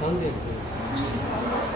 전세 যে 그